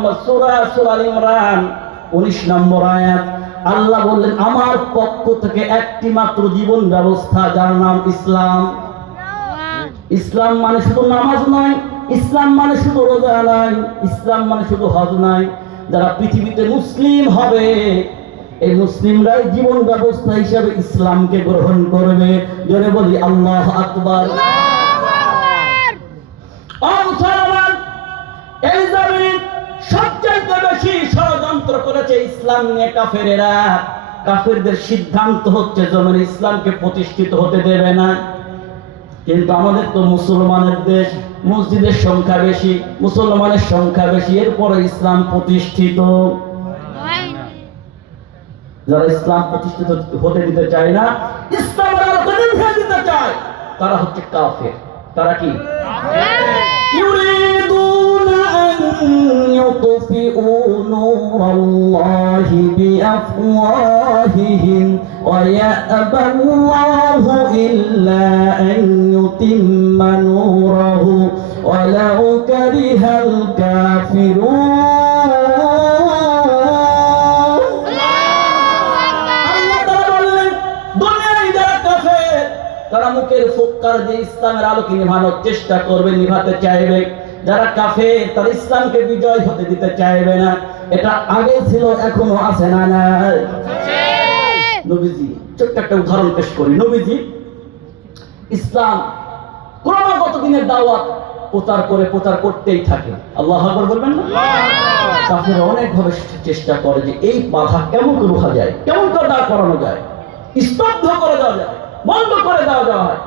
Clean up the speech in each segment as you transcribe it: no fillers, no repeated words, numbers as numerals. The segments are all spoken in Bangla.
নম্বর সূরা আল ইমরান 19 নম্বর আয়াত। আল্লাহ বললেন আমার পক্ষ থেকে একটি মাত্র জীবন ব্যবস্থা, যার নাম ইসলাম। ইসলাম মানে শুধু নামাজ নয়, ইসলাম মানে শুধু রোজা নয়, ইসলাম মানে শুধু হজ নয়। যারা পৃথিবীতে মুসলিম হবে, এই মুসলিমরাই জীবন ব্যবস্থা হিসেবে ইসলামকে গ্রহণ করবে। জোরে বলি আল্লাহু আকবার। এই জমিন সবচেয়ে বেশি ষড়যন্ত্র করেছে ইসলাম নিয়ে কাফেরেরা। কাফেরদের সিদ্ধান্ত হচ্ছে জমিন ইসলামকে প্রতিষ্ঠিত হতে দেবে না। কিন্তু আমাদের তো মুসলমানের দেশ, মসজিদের সংখ্যা বেশি, মুসলমানের সংখ্যা বেশি, এরপরে ইসলাম প্রতিষ্ঠিত। যারা ইসলাম প্রতিষ্ঠিত হতে দিতে চায় না, ইসলামের আলোকে নিভিয়ে দিতে চায়, তারা হচ্ছে কাফের। তারা কি? ইউরিদুনা আন ইউতফিউ নূরাল্লাহি বিআফওয়াহিহিম ওয়া ইয়াবাল্লাহু ইল্লা আন ইউতিম্মা নূরাহু ওয়ালাউ কারিহাল কাফিরুন। তারা মুখের ফুৎকার দিয়ে ইসলামের আলোকে নিভানোর চেষ্টা করবে, নিভাতে চাইবে। যারা কাফের তারা ইসলামকে বিজয় হতে দিতে চাইবে না। এটা আগে ছিল, এখনো আছে না? না, নবীজি ছোট্ট একটা উদাহরণ পেশ করি। নবীজি ইসলাম ক্রমাগত দিনের দাওয়াত প্রচার করতেই থাকে। আল্লাহু আকবার বলবেন না? কাফেররা অনেকভাবে চেষ্টা করে যে এই বাধা কেমন করে রোখা যায়, কেমন করে দাঁড় করানো যায়, স্তব্ধ করে দেওয়া যায়, বন্ধ করে দেওয়া যায়।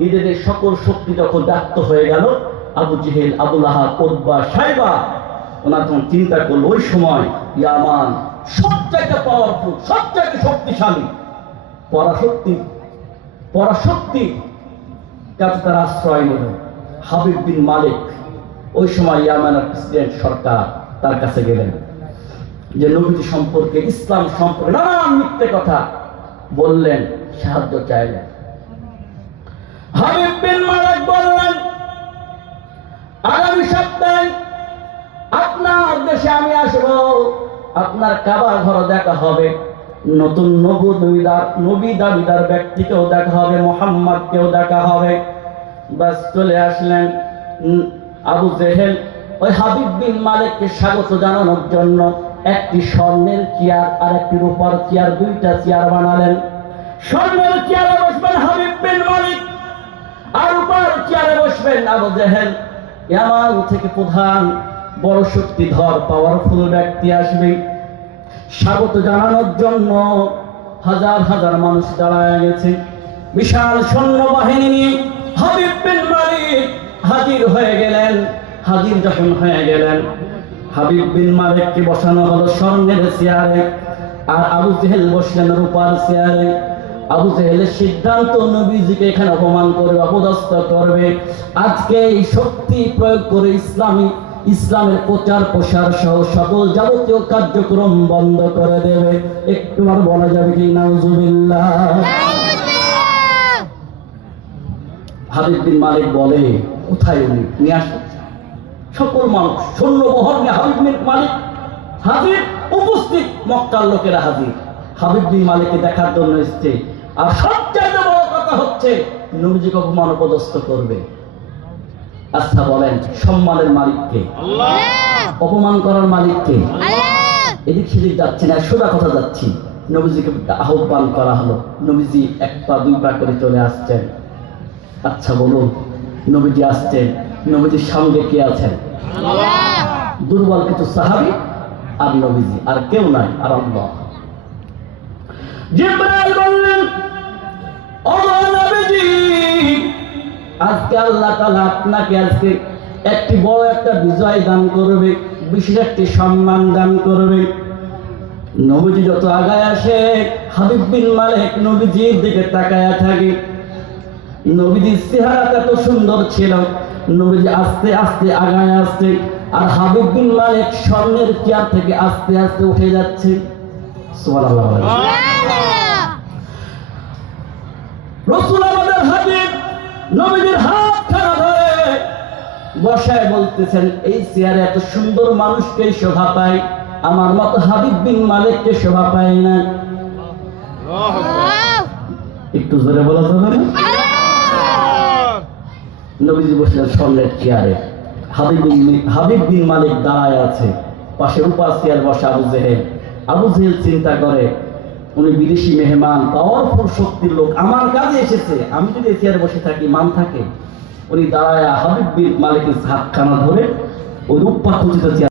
নিজেদের সকল শক্তি যখন ব্যর্থ হয়ে গেল, আবু জেহেল, আবু লাহাব, উতবা, সাইবা, ওনারা তখন চিন্তা করলো ওই সময় ইয়ামান সবচাইতে পাওয়ারফুল, সবচাইতে শক্তিশালী, পরাশক্তি কাছে তারা আশ্রয় নিল। হাবিব বিন মালিক ওই সময় ইয়ামানের প্রেসিডেন্ট সরকার, তার কাছে গেলেন যে নবীজি সম্পর্কে, ইসলাম সম্পর্কে নানান মিথ্যে কথা বললেন, সাহায্য চাইলেন। হাবিব বিন মালিক বললেন আগামী সপ্তাহে আপনার দেশে আমি আসব, আপনার কাবা ঘর দেখা হবে, নতুন নবী দাবিদার ব্যক্তিকেও দেখা হবে, মুহাম্মদকেও দেখা হবে। বাস চলে আসলেন। আবু জেহেল ওই হাবিব বিন মালিককে স্বাগত জানানোর জন্য একটি স্বর্ণের চেয়ার আর একটি রূপার চেয়ার, দুইটা চেয়ার বানালেন। স্বর্ণের চেয়ারে বসবেন হাবিব বিন মালিক, আর রূপার চেয়ারে বসবেন আবু জেহেল। ইয়ামান থেকে প্রধান বড় শক্তিধর পাওয়ারফুল ব্যক্তি আসবে। স্বাগত জানানোর জন্য হাজার হাজার মানুষ দাঁড়ায় গেছে। বিশাল সৈন্যবাহিনী নিয়ে হাবিব বিন মালিক হাজির হয়ে গেলেন। হাজির যখন হয়ে গেলেন, হাবিব বিন মালিককে বসানো হলো স্বর্ণের চেয়ারে, আর আবু জেহেল বসলেন রূপার চেয়ারে। আবু জেহেলের সিদ্ধান্ত নবীজিকে এখানে অপমান করবে, অপদস্থ করবে। আজকে এই শক্তি প্রয়োগ করে ইসলামের প্রচার প্রসার সহ সকল যাবতীয় কার্যক্রম বন্ধ করে দেবে। একটু আর বলা যাবে কি নাউজুবিল্লাহ? হাবিব বিন মালিক বলে কোথায় উনি, নিয়ে আসো। সকল মানুষ সৈন্যবহর নিয়ে হাবিব বিন মালিক হাজির, উপস্থিত মক্কার লোকেরা হাজির। হাবিব বিন মালিককে দেখার জন্য এসছে। আর সবচেয়ে বড় কথা হচ্ছে নবীজিকে অপমান অপদস্থ করবে। আচ্ছা বলেন, সম্মানের মালিককে, অপমান করার মালিককে? এদিক সেদিক যাচ্ছি না, সোজা কথা যাচ্ছি। নবীজিকে আহ্বান করা হলো। নবীজি এক পা দুই পা করে চলে আসছেন। আচ্ছা বলুন, নবীজি আসছেন, নবীজির সঙ্গে কে আছেন? দুর্বল কিছু সাহাবী আর নবীজি, আর কেউ নাই, আর আল্লাহ। জিবরাইল বললেন, ও নবীজি, আজকে আল্লাহ তাআলা আপনাকে আজকে একটি বড় একটা বিজয় দান করবে, বিশেষ একটি সম্মান দান করবে। নবীজি যত আগায় আসে, হাবিব বিন মালিক নবীজির দিকে তাকায়া থাকে। নবীজির চেহারাটা এত সুন্দর ছিল। নবীজি আস্তে আস্তে আগায় আসছে, আর হাবিব বিন মালিক স্বর্ণের চেয়ার থেকে আস্তে আস্তে উঠে যাচ্ছে। সুবহানাল্লাহ। রাসূল আমাদের হাবিব নবীজির হাত খানা ধরে বসায় বলতেছেন, এই চেয়ারে এত সুন্দর মানুষকে শোভা পায়, আমার মতো হাবিব বিন মালিককে শোভা পায় না। একটু জোরে বলা যাবে না? নবীজি বসলেন স্বর্ণের চেয়ারে, হাবিব বিন মালিক দাঁড়ায় আছে, পাশে রূপার চেয়ার বসে আবু জেহেল। আবু জেহেল চিন্তা করে, উনি বিদেশি মেহমান, পাওয়ারফুল শক্তির লোক, আমার কাজে এসেছে, আমি যদি এই চেয়ারে বসে থাকি মান থাকে। উনি দাঁড়ায় হাবিব বিন মালিকের হাতখানা ধরে ওই রূপা খচিত চেয়ার